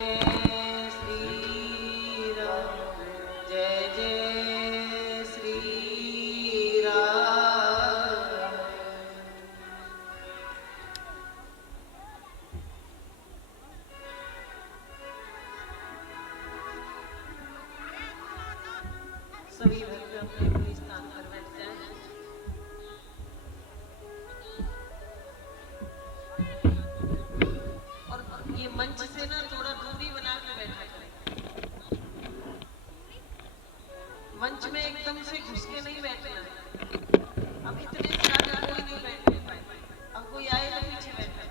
श्री राम जय जय श्री राम। सभी भक्त अपने अपने स्थान पर बैठ जाएं। और ये मंच से ना थोड़ा दूरी बना के बैठा करें। मंच में एकदम से घुस के नहीं बैठना। अब इतने से आगे कोई नहीं बैठ पाए, अब कोई आए तो पीछे बैठा।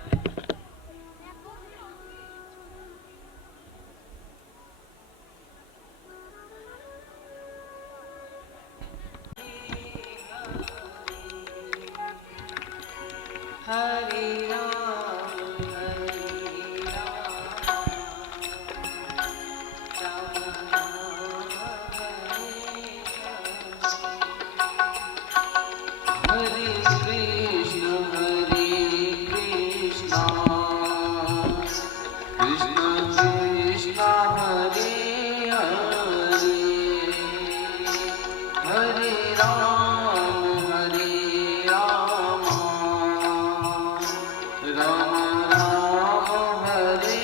हरे राम हरे राम राम राम हरे कृष्ण कृष्ण कृष्ण हरे हरे हरे राम राम राम हरे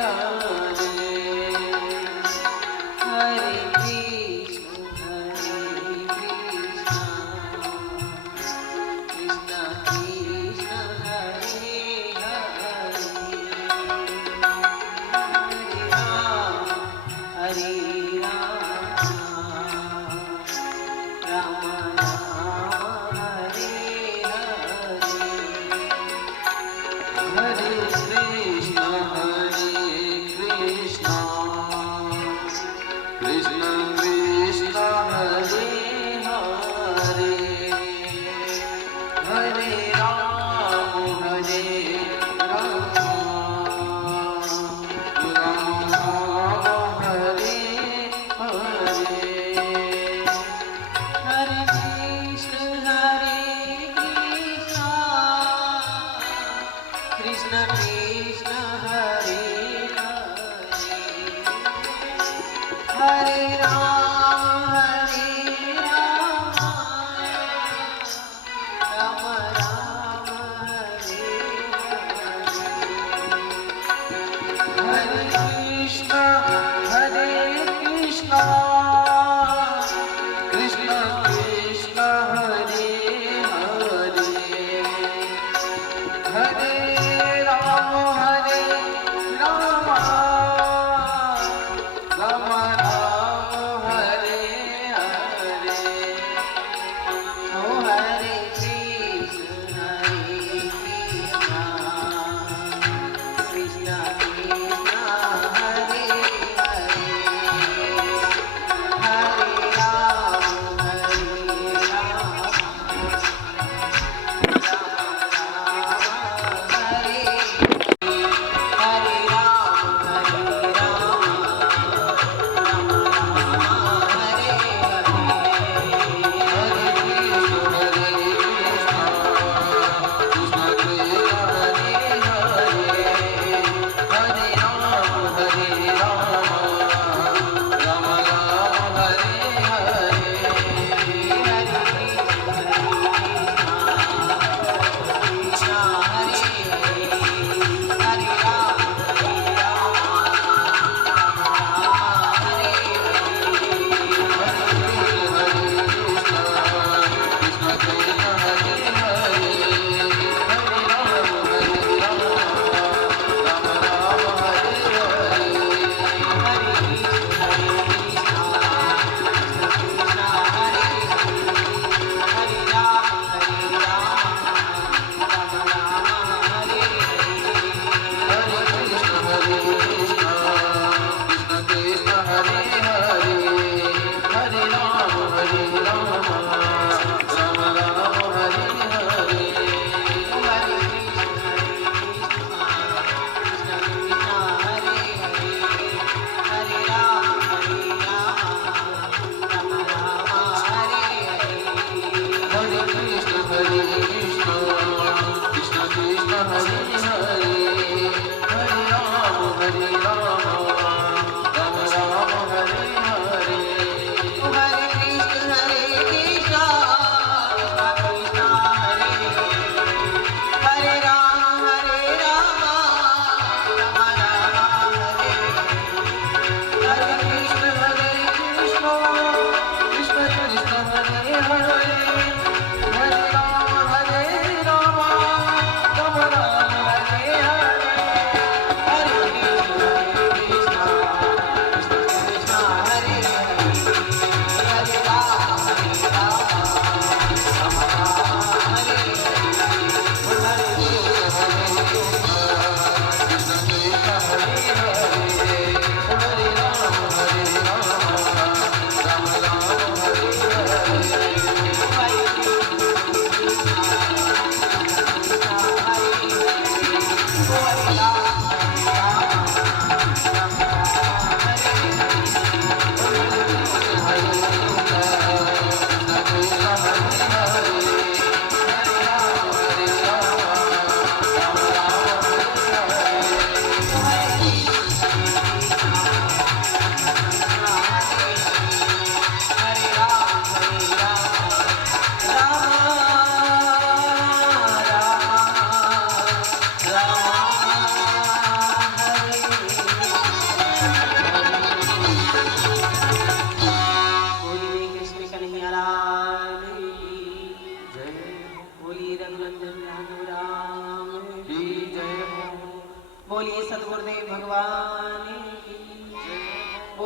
हरे हरे कृष्ण कृष्ण कृष्ण हरे हरे हरे राम राम हरे हरे हरे कृष्ण कृष्ण कृष्ण हरे हरे हरे राम राम राम हरे हरे हरे कृष्ण कृष्ण कृष्ण हरे हरे हरे राम राम राम हरे हरे हरे कृष्ण कृष्ण कृष्ण कृष्ण हरे हरे हरे राम राम राम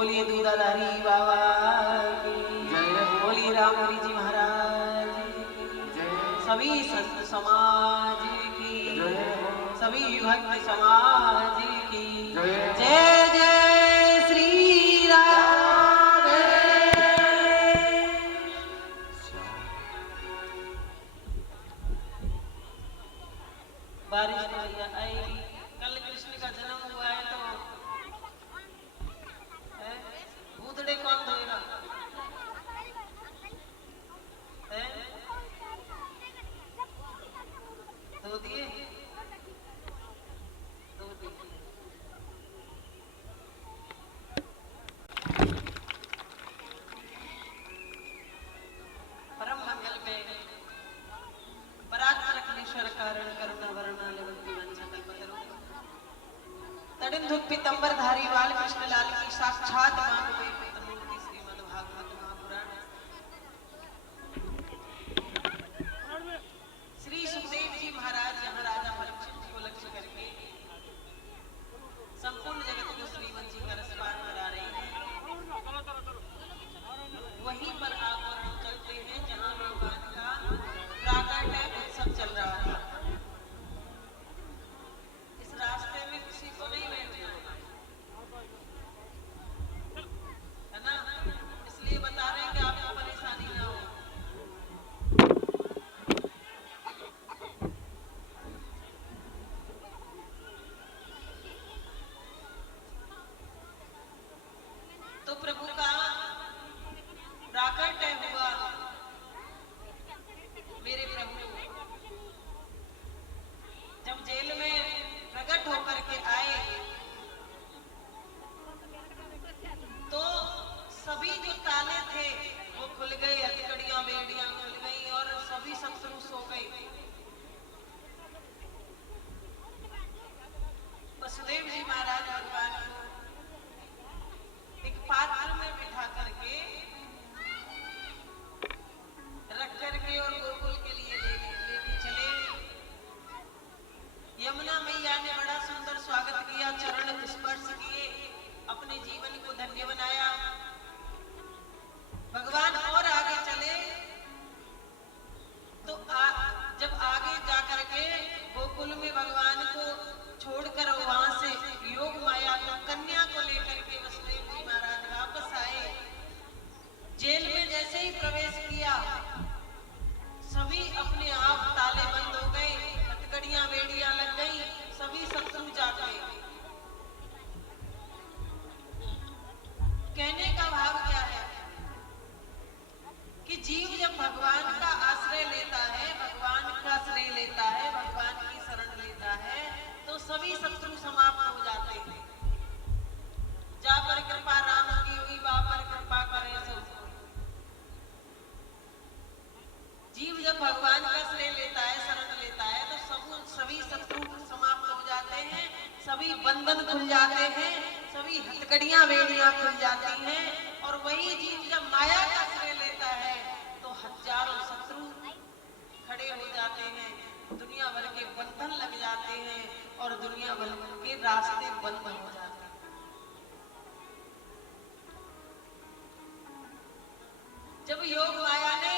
बोलिए दूधाधारी बाबा की जय, बोलिए रामहरि जी महाराज की जय, सभी संत समाज की जय, सभी भक्त समाज की जय, जय जय श्री राम। बारिश तो भैया आएगी, कल कृष्ण का जन्म हुआ है तो भूतड़े कौन धोएगा? धो दिए, धो दिए। परम मंगल में परात्पर अखिलेश्वर कारण करुणा वरुणा लेवंती वंशा कल्पतरु तड़िन धुप पीतंबर धारी बाल कृष्ण लाल की साक्षात मां मूर्ति श्रीमद् भागवत महापुराण श्री सुखदेव जी महाराज यहाँ राजा परीक्षित जी को लक्ष्य करके संपूर्ण जगत को श्रीमद् जी का रसपान करा रहे हैं। वहीं पर आकर हम चलते हैं जहाँ भगवान का प्राकट्य उत्सव चल रहा था। इस रास्ते में किसी को नहीं बैठना है ना, इसलिए बता रहे हैं कि आपको परेशानी ना हो। तो प्रभु का प्राकट्य हुआ, मेरे प्रभु जब जेल में प्रकट होकर के आए तो सभी जो ताले थे वो खुल गए, हथकड़ियां बेड़ियां खुल गई और सभी शत्रु सो गए। वसुदेव जी महाराज भगवान को एक पात्र में बिठा करके रख करके और गोकुल के लिए लेके चले। यमुना मैया ने बड़ा सुंदर स्वागत किया, चरण स्पर्श किए, अपने जीवन को धन्य बनाया। भगवान और आगे चले तो जब आगे जा करके गोकुल में भगवान को छोड़कर वहां से योग माया तो कन्या को लेकर के वसुदेव जी महाराज वापस आए। जेल में जैसे ही प्रवेश किया सभी अपने आप ताले बंद हो गए, हथकड़ियां बेड़ियां लग गई, सभी शत्रु जा गए। कहने का भाव क्या है कि जीव जब भगवान का आश्रय लेता है, भगवान का श्रेय लेता है, भगवान की शरण लेता है तो सभी शत्रु समाप्त हो जाते हैं। जा पर कृपा राम की हुई, बा पर कृपा करे सब। जीव जब भगवान का श्रेय लेता है, शरण लेता है तो सभी शत्रु समाप्त हो जाते हैं, सभी बंधन खुल जाते हैं, सभी हथकड़ियां बेड़ियां खुल जाती हैं। और वही जीव जब माया का श्रेय लेता है तो हजारों शत्रु खड़े हो जाते हैं, दुनिया भर के बंधन लग जाते हैं और दुनिया भर के रास्ते बंद हो जाते हैं। जब योग माया ने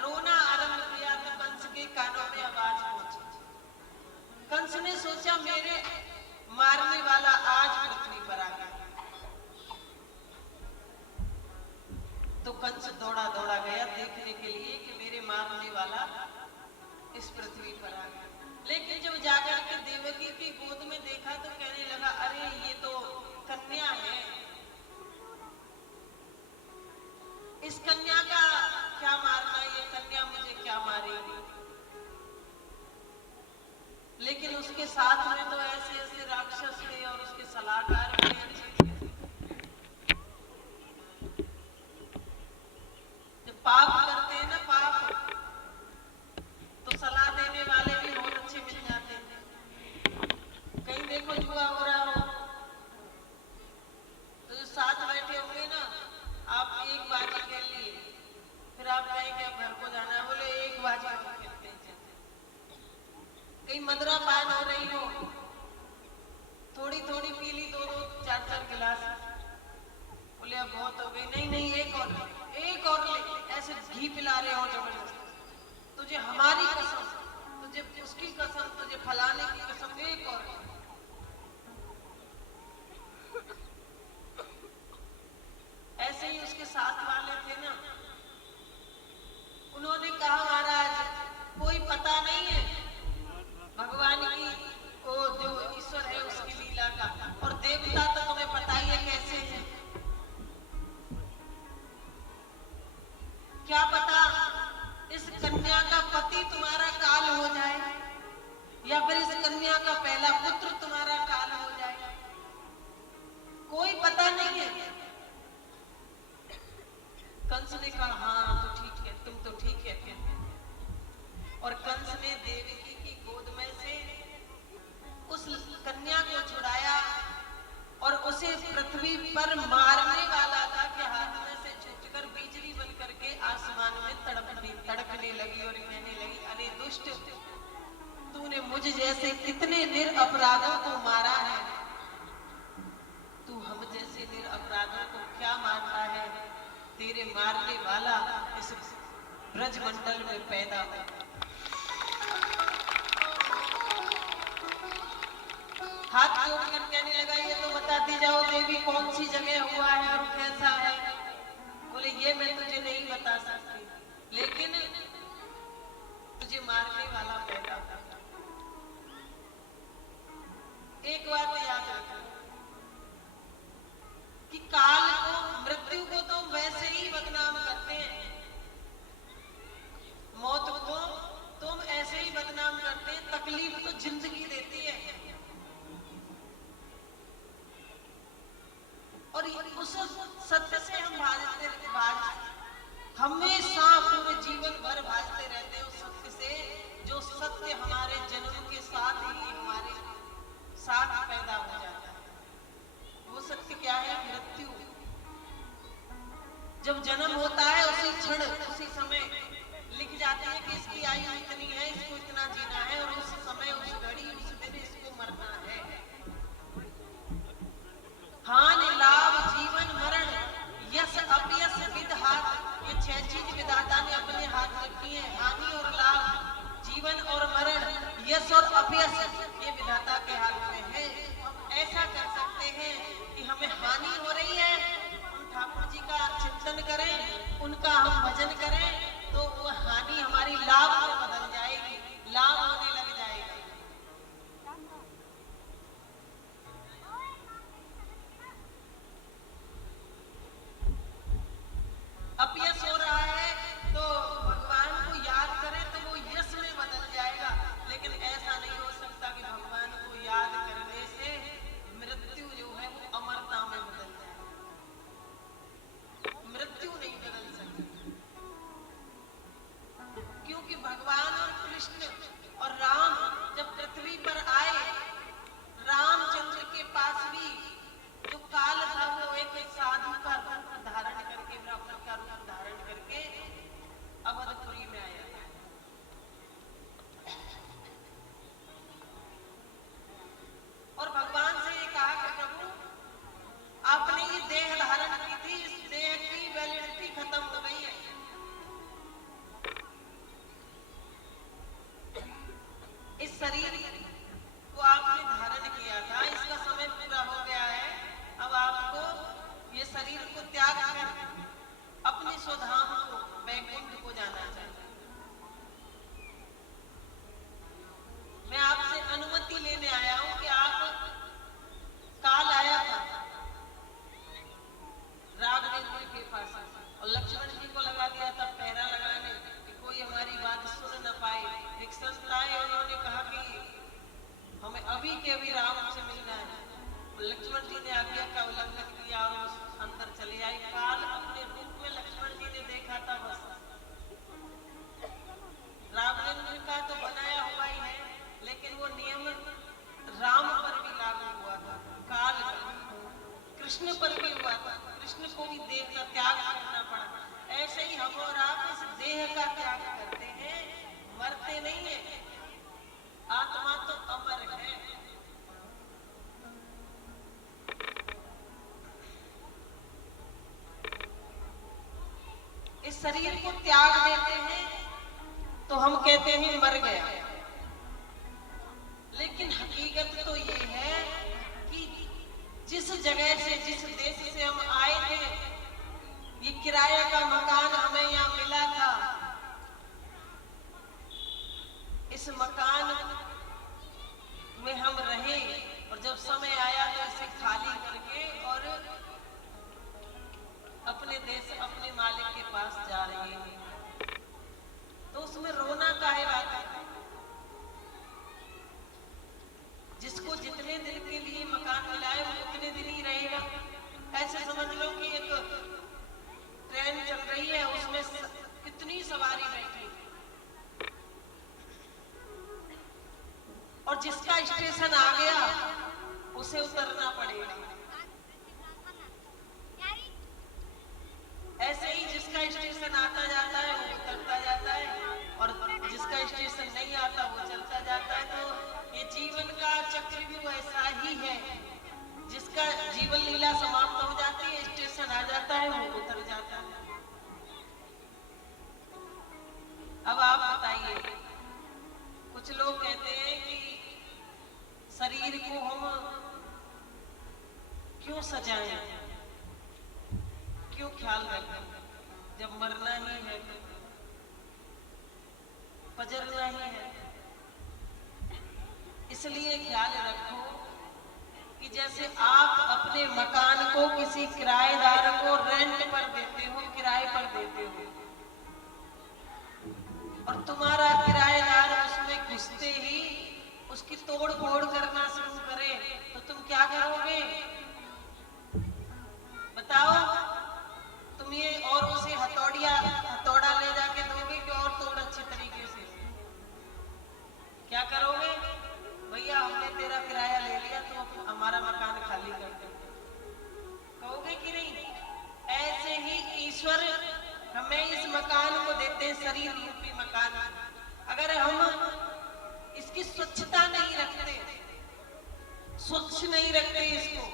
रोना आरंभ किया तो कंस के कानों में आवाज पहुंची। कंस ने सोचा मेरे मारने वाला आज पृथ्वी पर आ गया, तो कंस दौड़ा दौड़ा गया देखने के लिए कि मेरे मारने वाला इस पृथ्वी पर आ गया। लेकिन जब जाकर के देवकी की गोद में देखा तो कहने लगा अरे ये तो कन्या है, इस कन्या का क्या मारना, ये कन्या मुझे क्या मारेगी। लेकिन उसके साथ में तो ऐसे ऐसे राक्षस थे और उसके सलाहकार भी अच्छे थे। जब पाप करते हैं ना पाप, तो सलाह देने वाले भी बहुत अच्छे मिल जाते हैं। कहीं देखो जुआ हो रहा हो तो जो साथ बैठे होंगे ना, आप एक बाजी खेल लिए, फिर आप कहेंगे अब घर को जाना है, बोले एक बाजी और खेलते हैं। कहीं मदरा पान हो रही हो, थोड़ी थोड़ी पी ली, दो दो चार चार गिलास, बोले बहुत हो गई, नहीं नहीं एक और ले, ऐसे घी पिला रहे हो जबरदस्ती। तुझे हमारी कसम, तुझे उसकी कसम, तुझे फलाने की कसम, एक और। ऐसे ही उसके साथ वाले थे ना, उन्होंने कहा महाराज कोई पता नहीं है भगवान की, वो जो ईश्वर है उसकी लीला का, और देवता तो तुम्हें पता ही है कैसे है। क्या पता इस कन्या का पति तुम्हारा काल हो जाए, या फिर इस कन्या का पहला पुत्र तुम्हारा काल हो जाए, कोई पता नहीं है। कंस ने कहा हाँ तो ठीक है, तुम तो ठीक है। और कंस ने देवकी की गोद में से उस कन्या को छुड़ाया और उसे पृथ्वी पर मारने वाला था कि हाथ में से छूटकर बिजली बन करके आसमान में तड़कने लगी और कहने लगी, अरे दुष्ट, तूने मुझ जैसे कितने निरपराधों को मारा है, तू हम जैसे निरपराधों को क्या मारता है, तेरे मारने वाला इस ब्रजमंडल में पैदा हुआ। हाथ जोड़कर कहने लगा, ये तो बताती जाओ देवी कौन सी जगह हुआ है और कैसा है। बोले ये मैं तुझे नहीं बता सकती, लेकिन तुझे मारने वाला पैदा हुआ। एक बात याद रखना कि काल को, मृत्यु को तो वैसे ही बदनाम करते हैं, मौत को तुम ऐसे ही बदनाम करते हैं, तकलीफ तो जिंदगी देती है। और उस सत्य से हम हमेशा पूरे जीवन भर भाजते रहते हैं, उस सत्य से जो सत्य हमारे जन्म के साथ ही हमारे साथ पैदा हो जाता है। वो सत्य क्या है? मृत्यु। जब जन्म होता है उसी क्षण, उसी समय लिख जाते हैं कि इसकी आयु इतनी है, इसको इतना जीना है, और उस समय, उस घड़ी, उस दिन इसको मरना है। हानि लाभ जीवन मरण यश अपयश विधात, ये 6 चीज विधाता ने अपने हाथ रखी है। हानि और लाभ, जीवन और मरण, यश और अपयश, ये विधाता के हाथ में है। हम ऐसा कर सकते हैं कि हमें हानि हो रही है, हम ठाकुर जी का चिंतन करें, उनका हम भजन करें, तो वो हानि हमारी लाभ में बदल जाएगी, लाभ होने लग जाएगा। अपयश हो रहा है तो भगवान को याद करें तो वो यश में बदल जाएगा, लेकिन ऐसा नहीं हो सकता कि भगवान को याद करने से मृत्यु जो है वो अमरता में बदल जाए। मृत्यु नहीं बदल सकती, क्योंकि भगवान और कृष्ण और राम जब पृथ्वी पर आए, रामचंद्र के पास भी जो काल था वो एक साधु का रूप धारण करके, ब्राह्मण का रूप धारण करके अवधपुरी में आया। और भगवान से ये कहा कि प्रभु आपने ये देह धारण की थी, इस देह की वैलिडिटी खत्म हो गई है, इस शरीर को आपने धारण किया था, इसका समय पूरा हो गया है, अब आपको ये शरीर को त्याग कर अपने स्वधाम को, वैकुंठ को जाना चाहिए। मैं आपसे अनुमति लेने आया हूं कि आप, काल आया था राघवेंद्र के पास और लक्ष्मण जी को लगा दिया था पहरा लगाने कि कोई हमारी बात सुन न पाए। एक संत आए, उन्होंने कहा कि हमें अभी के अभी राम से मिलना है। लक्ष्मण जी ने आज्ञा का उल्लंघन किया और अंदर चले आए। काल अपने रूप में लक्ष्मण जी ने देखा था, बस राघवेंद्र का तो बनाया हुआ ही है, लेकिन वो नियम राम पर भी लागू हुआ था, काल कृष्ण पर भी हुआ था, कृष्ण को भी देह का त्याग करना पड़ा। ऐसे ही हम और आप इस देह का त्याग करते हैं, मरते नहीं है, आत्मा तो अमर है। शरीर को त्याग देते हैं तो हम कहते हैं मर गया, लेकिन हकीकत तो ये है कि जिस जगह से, जिस देश से हम आए थे, ये किराए का मकान हमें यहाँ मिला था, इस मकान में हम रहे और जब समय आया तो इसे खाली करके और अपने देश, अपने मालिक के पास जा रहे हैं, तो उसमें रोना काहे बात है? जिसको जितने दिन के लिए मकान मिला है वो उतने दिन ही रहेगा। ऐसे समझ लो कि एक ट्रेन चल रही है, उसमें कितनी सवारी बैठी और जिसका स्टेशन आ गया उसे उतरना पड़ेगा। ऐसे ही जिसका स्टेशन आता जाता है वो उतरता जाता है और जिसका स्टेशन नहीं आता वो चलता जाता है। तो ये जीवन का चक्र भी ऐसा ही है, जिसका जीवन लीला समाप्त हो जाती है, स्टेशन आ जाता है, वो उतर जाता है। अब आप बताइए, कुछ लोग कहते हैं कि शरीर को हम क्यों सजाएं, क्यों ख्याल रखें, जब मरना ही है, पजरना ही है। इसलिए ख्याल रखो कि जैसे आप अपने मकान को किसी किराएदार को रेंट पर देते हो, किराए पर देते हो, और तुम्हारा किराएदार उसमें घुसते ही उसकी तोड़ फोड़ करना शुरू करे, तो तुम क्या करोगे बताओ? तुम ये और उसे हथौड़ा ले जाके दोगे कि और तोड़ अच्छे तरीके से? क्या करोगे? भैया हमने तेरा किराया ले लिया, तो हमारा मकान खाली कर दे, कहोगे कि नहीं? ऐसे ही ईश्वर हमें इस मकान को देते हैं, शरीर रूपी मकान। अगर हम इसकी स्वच्छता नहीं रखते, स्वच्छ नहीं रखते, इसको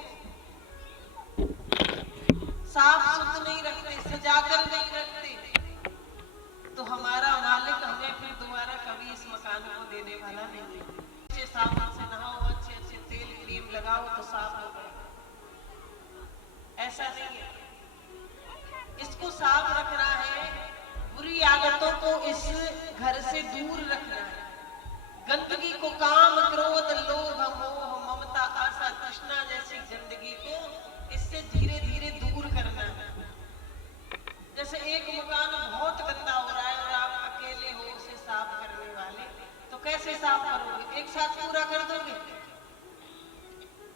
साफ सुथरा नहीं रखते, सजाकर नहीं रखते, तो हमारा मालिक हमें फिर दोबारा कभी इस मकान को देने वाला नहीं है। अच्छे साबुन से नहाओ, अच्छे अच्छे तेल क्रीम लगाओ तो साफ हो गए, ऐसा नहीं है। इसको साफ रखना है, बुरी आदतों को इस घर से दूर रखना है, गंदगी को, काम क्रोध लोभ मोह ममता आशा तृष्णा जैसी गंदगी को इससे धीरे धीरे दूर करना है। जैसे एक मकान बहुत गंदा हो रहा है और आप अकेले हो उसे साफ करने वाले, तो कैसे साफ करोगे? एक साथ पूरा कर दोगे?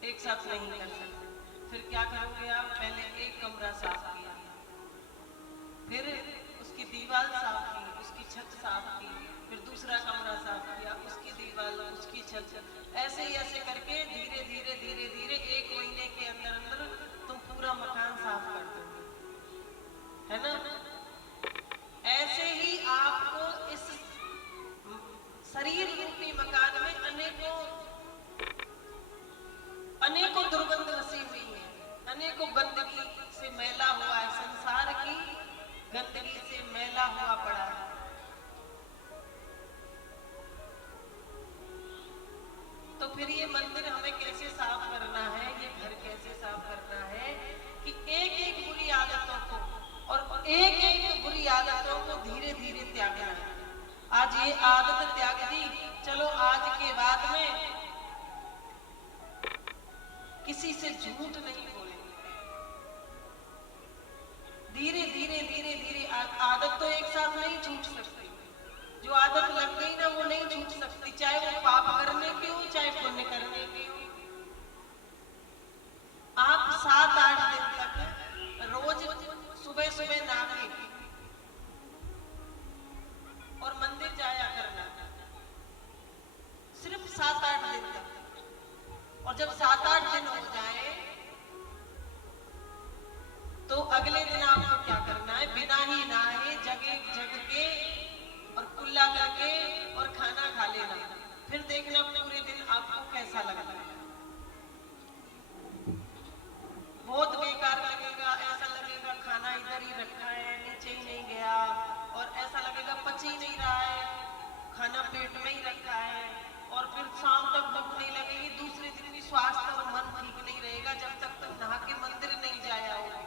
एक साथ नहीं कर सकते। फिर क्या करोगे आप? पहले एक कमरा साफ किया, फिर उसकी दीवार साफ की, उसकी छत साफ की, फिर दूसरा कमरा साफ किया, उसकी दीवार, उसकी छत, ऐसे ही ऐसे करके धीरे धीरे धीरे धीरे 1 महीने के अंदर अंदर तुम पूरा मकान साफ कर दोगे, है ना? ऐसे ही आपको इस शरीर रूपी मकान में अनेकों दुर्गंध रसी हुई है, अनेकों गंदगी से मैला हुआ है, संसार की गंदगी से मैला हुआ पड़ा है। तो फिर ये मंदिर हमें कैसे साफ करना है, ये घर कैसे साफ करना है कि एक एक बुरी आदतों को और एक एक बुरी आदतों को धीरे धीरे त्यागना है। आज ये आदत त्याग दी, चलो आज के बाद में किसी से झूठ नहीं बोलेंगे। धीरे धीरे धीरे धीरे, आदत तो एक साथ नहीं छूट सकती, जो आदत लग गई ना वो नहीं छूट सकती, चाहे वो पाप करने की हो चाहे पुण्य करने की हो। आप 7-8 दिन तक रोज सुबह सुबह नहाके और मंदिर जाया करना, सिर्फ 7-8 दिन तक। और जब 7-8 दिन हो जाए तो अगले दिन आपको क्या करना है? बिना ही नहाए जग के और कुल्ला करके और खाना खा लेना, फिर देखना पूरे दिन आपको कैसा लगता है। बहुत बेकार लगेगा, ऐसा लगेगा खाना इधर ही रखा है, नीचे ही नहीं गया, लगेगा पच ही नहीं रहा है, खाना पेट में ही रखा है, और फिर शाम तक भूख नहीं लगेगी, दूसरे दिन भी स्वास्थ्य और मन ठीक नहीं रहेगा जब तक तुम नहा के मंदिर नहीं जाया हो,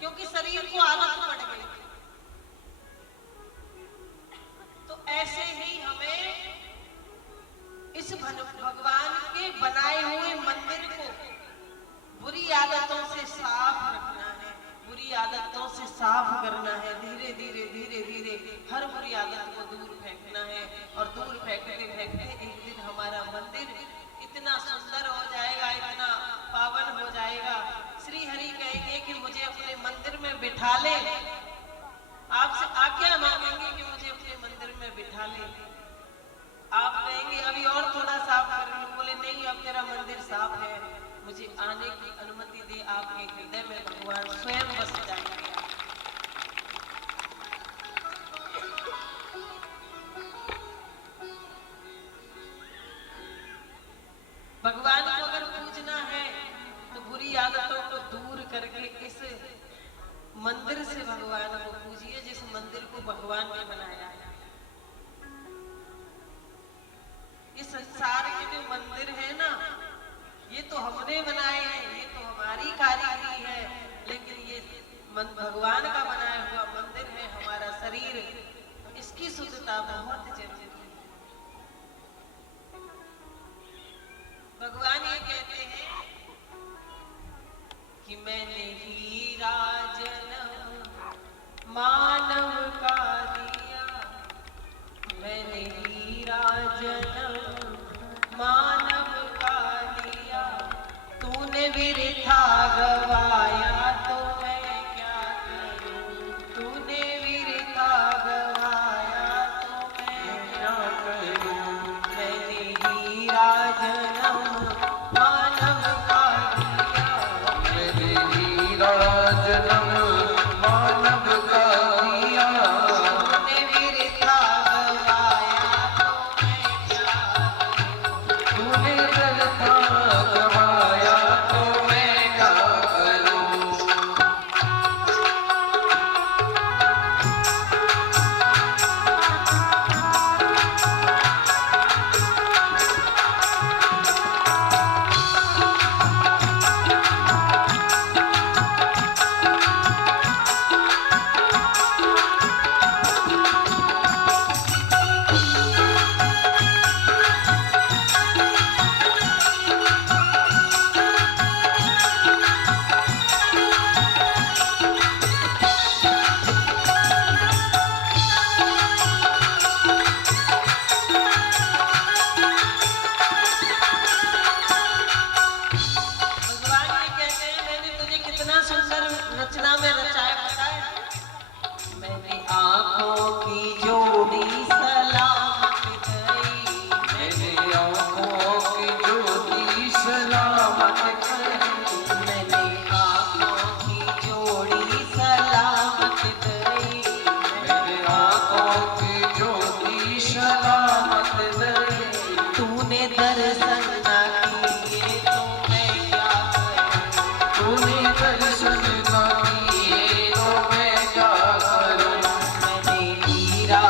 क्योंकि शरीर को आदत पड़ गई। तो ऐसे ही हमें इस भगवान के बनाए हुए मंदिर को बुरी आदतों से साफ रखना है, बुरी आदतों से साफ करना है, धीरे धीरे धीरे धीरे हर बुरी आदत को दूर फेंकना है, और दूर फेंकते फेंकते एक दिन हमारा मंदिर इतना सुंदर हो जाएगा, इतना पावन हो जाएगा। श्री हरि कहेंगे कि मुझे अपने मंदिर में बिठा ले, आपसे आज्ञा मांगेंगे कि मुझे अपने मंदिर में बिठा ले। आप कहेंगे अभी और थोड़ा साफ कर लो, बोले नहीं अब तेरा मंदिर साफ है, मुझे आने की अनुमति दे। आपके हृदय में भगवान स्वयं बस जाएंगे। भगवान को अगर पूजना है तो बुरी आदतों को दूर करके इस मंदिर से भगवान को पूजिए, जिस मंदिर को भगवान ने बनाया है। इस संसार के जो मंदिर है ना, ये तो हमने बनाए हैं, ये तो हमारी कारीगरी है, लेकिन ये भगवान का बनाया हुआ मंदिर है हमारा शरीर, इसकी शुद्धता बहुत जरूरी है। भगवान ये कहते हैं कि मैंने हीरा जन्म मानव का दिया, मैंने हीरा जन्म मानव का दिया, तूने वृथा गवाया तो मैं क्या करूं, तूने वृथा गवाया तो मैं क्या करूं, मैंने हीरा जन्म मानव का दिया, मैंने हीरा जन्म मानव का दिया, तूने वृथा गवाया तो मैं क्या करूं, तूने व्यर्था गवाया तो मैं क्या करूं। भगवान ये कहते हैं मैंने तुझे कितना सुंदर रचना में रचाया, पता है? मैंने आंखों की जोड़ी सलामत गई, मैंने आँखों की ज्योति सलामत करी, मैंने आंखों की जोड़ी सलामत गई, मैंने आँखों की ज्योति सलामत करी, तूने दर्शन न किए तो मैं क्या करूं, तूने दर्शन न किए तो मैं क्या करूं। मैंने हीरा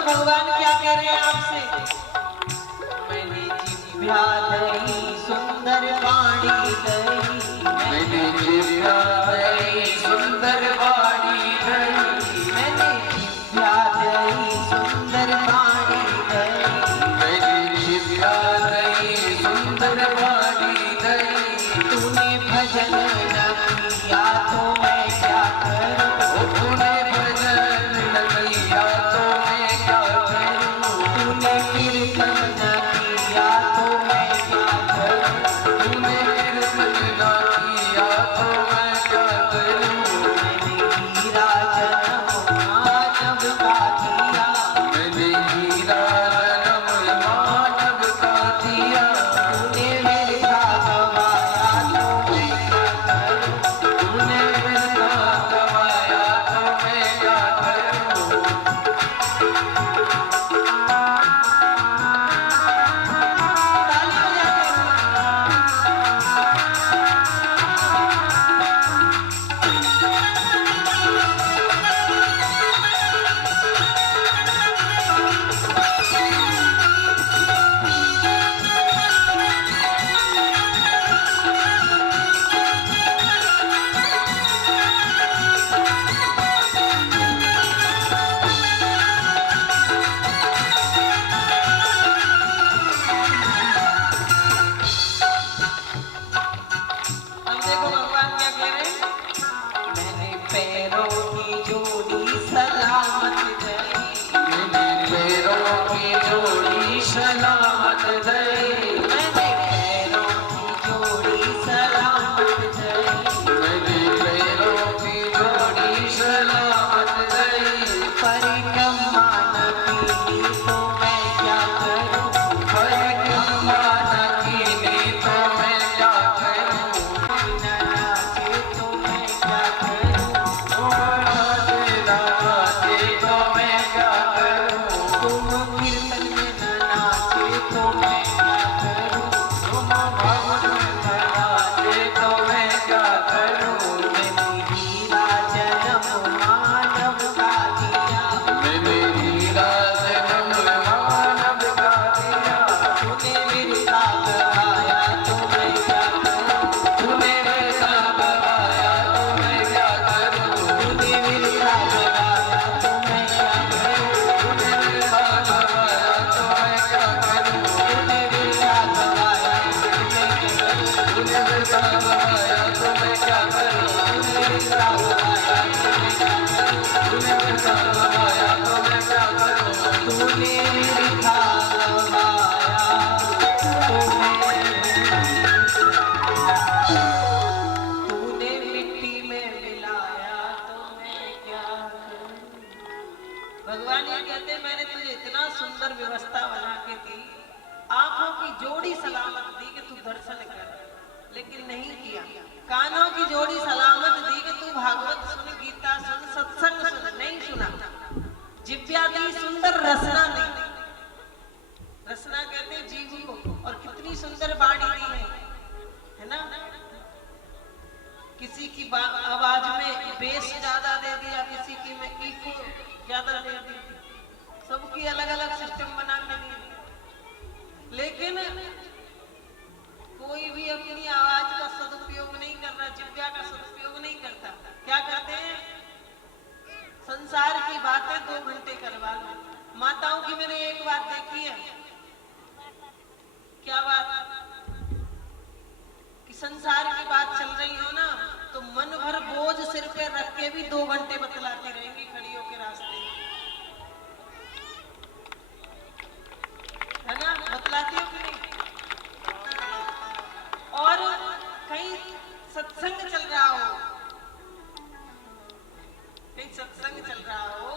देखो भगवान क्या कह रहे हैं आपसे। मैंने जिभ्या दई सुंदर वाणी दई, मैंने जिभ्या दई सुंदर वाणी दई, मैंने जिभ्या दई सुंदर वाणी दई, मैंने जिभ्या दई सुंदर वाणी दई। तूने भजन न किया तो मैं क्या करूं, तूने भजन न किया तो मैं क्या करूं, तूने कीर्तन न किया तो मैं क्या करूं, तूने कीर्तन न किया तो मैं क्या करूं। मैंने हीरा जन्म मानव का दिया, मैंने हीरा जन्म मानव का दिया, तूने मेरा गवाया तो मैं क्या करूं, तूने मेरा गवाया तो मैं क्या करूं। ताली बजा के अब देखो भगवान क्या कह रहे हैं। मैंने पैरों की जोड़ी सलामत गई, मैंने पैरों की जोड़ी सलामत दई, मैंने पैरों की जोड़ी सलामत गई, मैंने पैरों की जोड़ी सलामत दई। परिक्रमा न कीनी तो मैं क्या करूं, परिक्रमा न कीनी तो मैं क्या करूं, न नाचे तो मैं क्या करूं, नाचे नाचे तो मैं क्या करूं, तुम कीर्तन में न नाचे तो मैं क्या करूं, तुम भवन में नाचे तो मैं क्या करूं। मैंने हीरा जन्म मानव का दिया, मैंने हीरा जन्म मानव का दिया, तूने मेरा गवाया तो मैं क्या करूं, तूने मेरा गवाया तो मैं क्या करूं, तूने मेरा गवाया तो मैं क्या करूं, तूने मेरा गवाया तो मैं क्या करूं, तूने मेरा गवाया तो मैं क्या करूं, तूने मेरा गवाया तो मैं क्या करूं, तूने मेरा गवाया तो मैं क्या करूं, तूने मेरा गवाया तो मैं क्या करूं। तूने लिखा गवाया तो तूने मिट्टी में मिलाया तो मैं क्या करूं। भगवान ये कहते हैं, मैंने तुझे इतना सुंदर व्यवस्था बना के दी, आंखों की जोड़ी सलामत दी कि तू दर्शन कर, लेकिन नहीं किया। कानों की जोड़ी सलामत दी कि तू भागवत सुन, गीता सुन, सत्संग सुन, नहीं सुना। जिभ्या दी सुंदर, रसना नहीं। रसना कहते हैं जीव को, और कितनी सुंदर वाणी दी है ना। किसी की आवाज में बेस ज्यादा दे दिया, किसी की में इको ज्यादा दे दी, सबकी अलग अलग सिस्टम बना के दी। लेकिन कोई भी अपनी आवाज का सदुपयोग नहीं कर रहा, जिभ्या का सदुपयोग नहीं करता। क्या करते हैं, संसार की बातें 2 घंटे करवा लो। माताओं की मैंने एक बात देखी है। क्या बात? कि संसार की बात चल रही हो ना, तो मन भर बोझ सिर पे रख के भी 2 घंटे बतलाती रहेंगी खड़ी होकर रास्ते, है ना। बतलाती हो कि नहीं। और कहीं सत्संग चल रहा हो, कहीं सत्संग चल रहा हो,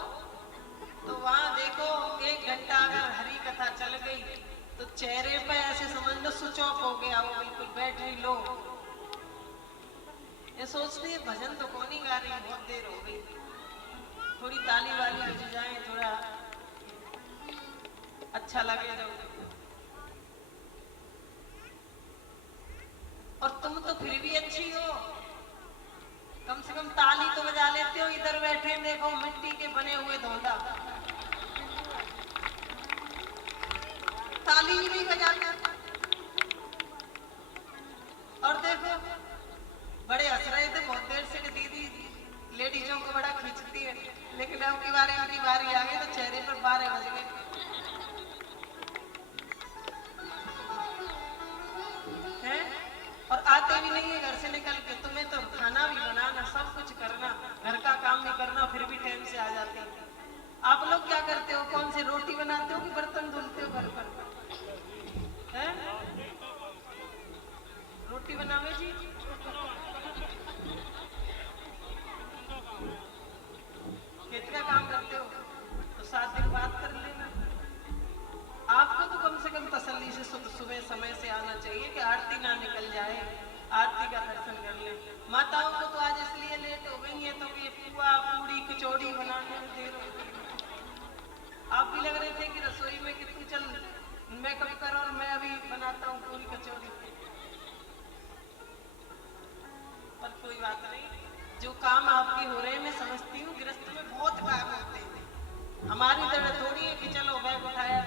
तो वहां देखो 1 घंटा अगर हरी कथा चल गई तो चेहरे पे ऐसे समझ लो स्विच ऑफ हो गया, वो बिल्कुल बैटरी लो। ये सोचते हैं भजन तो कौन ही गा रही, बहुत देर हो गई, थोड़ी ताली वाली बज जाए, थोड़ा अच्छा लगे। और तुम तो फिर भी अच्छी हो, कम से कम ताली तो बजा लेते हो। इधर बैठे देखो मिट्टी के बने हुए धोंदा, जाते हैं। और देखो बड़े हंस रहे थे बहुत देर से कि दीदी लेडीजों को बड़ा खींचती है, लेकिन अब की बारी उनकी बारी आ गई तो चेहरे पर 12 बज गए हैं। और आते भी नहीं है घर से निकल के, तुम्हें तो खाना भी बनाना, सब कुछ करना, घर का काम भी करना, फिर भी टाइम से आ जाते हैं। आप लोग क्या करते हो? कौन सी रोटी बनाते हो कि बर्तन धुलते हो घर पर? हैं? रोटी बनावे जी? खेत का काम करते हो तो 7 दिन बात कर लेना। आपको तो कम से कम तसल्ली से सुबह समय से आना चाहिए कि आरती ना निकल जाए, आरती का दर्शन कर ले। माताओं को तो आज इसलिए लेट हो गई है तो ये पुआ पूड़ी कचौड़ी बनाने में देर हो गई। आप भी लग रहे थे कि रसोई में कि तू चल मैं कभी करो और मैं अभी बनाता हूँ पूरी कचौड़ी, पर कोई बात नहीं। जो काम आपके हो रहे हैं मैं समझती हूँ, गृहस्थ में बहुत काम होते हैं। हमारी तरह थोड़ी है कि चलो बैग उठाया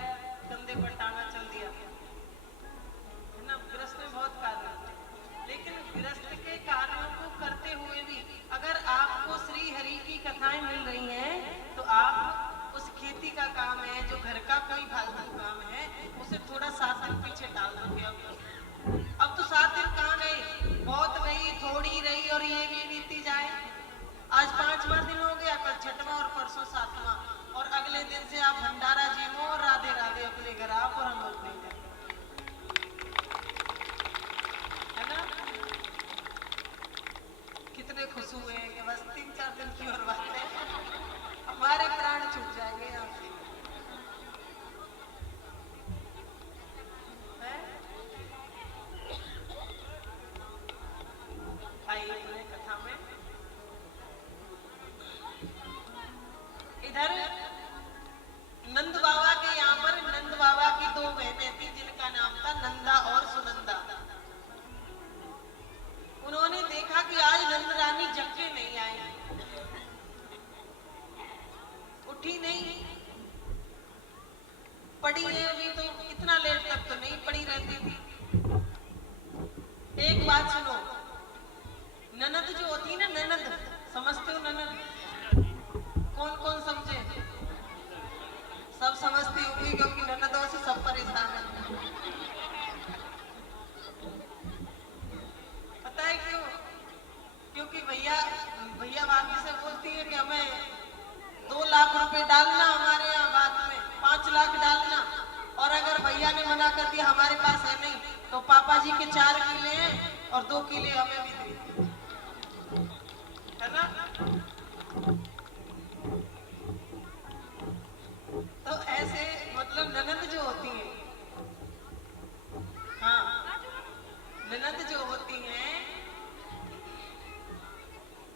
कंधे पर टांगा चल दिया, है ना। गृहस्थ में बहुत कार्य होते हैं, लेकिन गृहस्थ के कार्यों को करते हुए भी अगर आपको श्री हरि की कथाएं मिल रही हैं तो आप उस खेती का काम है, जो घर का कोई फालतू काम है, उसे थोड़ा 7 दिन पीछे डाल दोगे। अब तो 7 दिन कहाँ गए, बहुत गई, थोड़ी रही और ये भी बीती जाए। आज 5वां दिन हो गया, कल 6वां और परसों 7वां, और अगले दिन से आप भंडारा जी में और राधे राधे अपने घर आप और हम अपने घर, है ना। कितने खुश हुए हैं कि बस 3-4 दिन की और बात है, हमारे प्राण छूट जाएंगे यहाँ से। आइए कथा में इधर नंद बाबा के यहाँ पर नंद बाबा की 2 बहनें थी जिनका नाम था नंदा और सुनंदा। उन्होंने देखा कि आज नंद रानी जग के नहीं आई, उठी नहीं, पड़ी है अभी, तो इतना लेट तक तो नहीं पड़ी रहती थी। एक बात सुनो, ननद जो होती है ना, ननद समझते हो? ननद कौन कौन समझे? सब समझती होगी क्योंकि ननदों से सब परेशान है। पता है क्यों? क्योंकि भैया भाभी से बोलती है कि हमें 2 लाख रुपए डालना हमारे यहाँ बात में, 5 लाख डालना, और अगर भैया ने मना कर दिया हमारे पास है नहीं तो पापा जी के 4 किले हैं और 2 किले हमें भी दे, है ना। तो ऐसे मतलब ननद जो होती है, हाँ ननद जो होती हैं,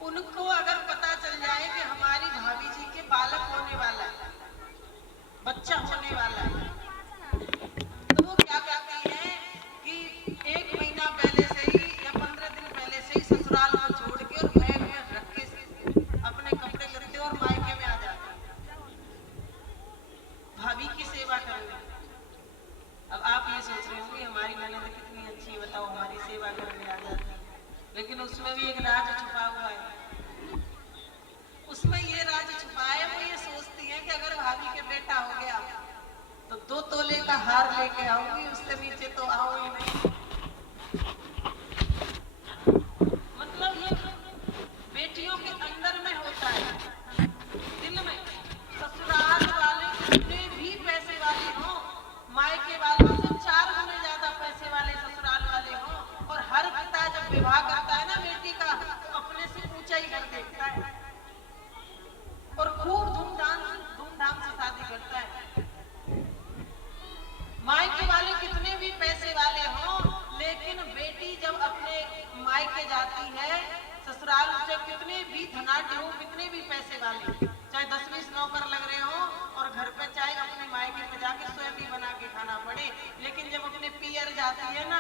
उनको अगर पता चल जाए कि हमारी भाभी जी के बालक होने वाला है, बच्चा होने वाला है, तो वो क्या कहती हैं कि 1 महीना पहले से ही या 15 दिन पहले से ही ससुराल को छोड़ के और बैग में रख के अपने कपड़े लत्ते और मायके में आ जाती भाभी की सेवा करने। अब आप ये सोच रहे होंगे हमारी ननद कितनी अच्छी, बताओ हमारी सेवा करने आ जाती है, लेकिन उसमें भी एक राज छुपा हुआ है। उसमें ये राज छुपा है, वो ये सोचती है कि अगर भाभी के बेटा हो गया तो 2 तोले का हार लेके आऊंगी, उससे नीचे तो आओ ही नहीं। मतलब ये बेटियों के अंदर में होता है, दिल में। ससुराल वाले कितने भी पैसे वाले हों, मायके वालों से 4 गुने ज्यादा पैसे वाले ससुराल वाले हों, और हर पिता जब विवाह करता है ना बेटी का तो अपने से ऊंचा ही घर देखता है और खूब धूमधाम से शादी करता है। मायके वाले कितने भी पैसे वाले हों, लेकिन बेटी जब अपने मायके जाती है, ससुराल से कितने भी धनाढ्य हो, कितने भी पैसे वाले, चाहे 10-20 नौकर लग रहे हो और घर पे चाहे अपने मायके पे जाके स्वयं भी बना के खाना पड़े, लेकिन जब अपने पियर जाती है ना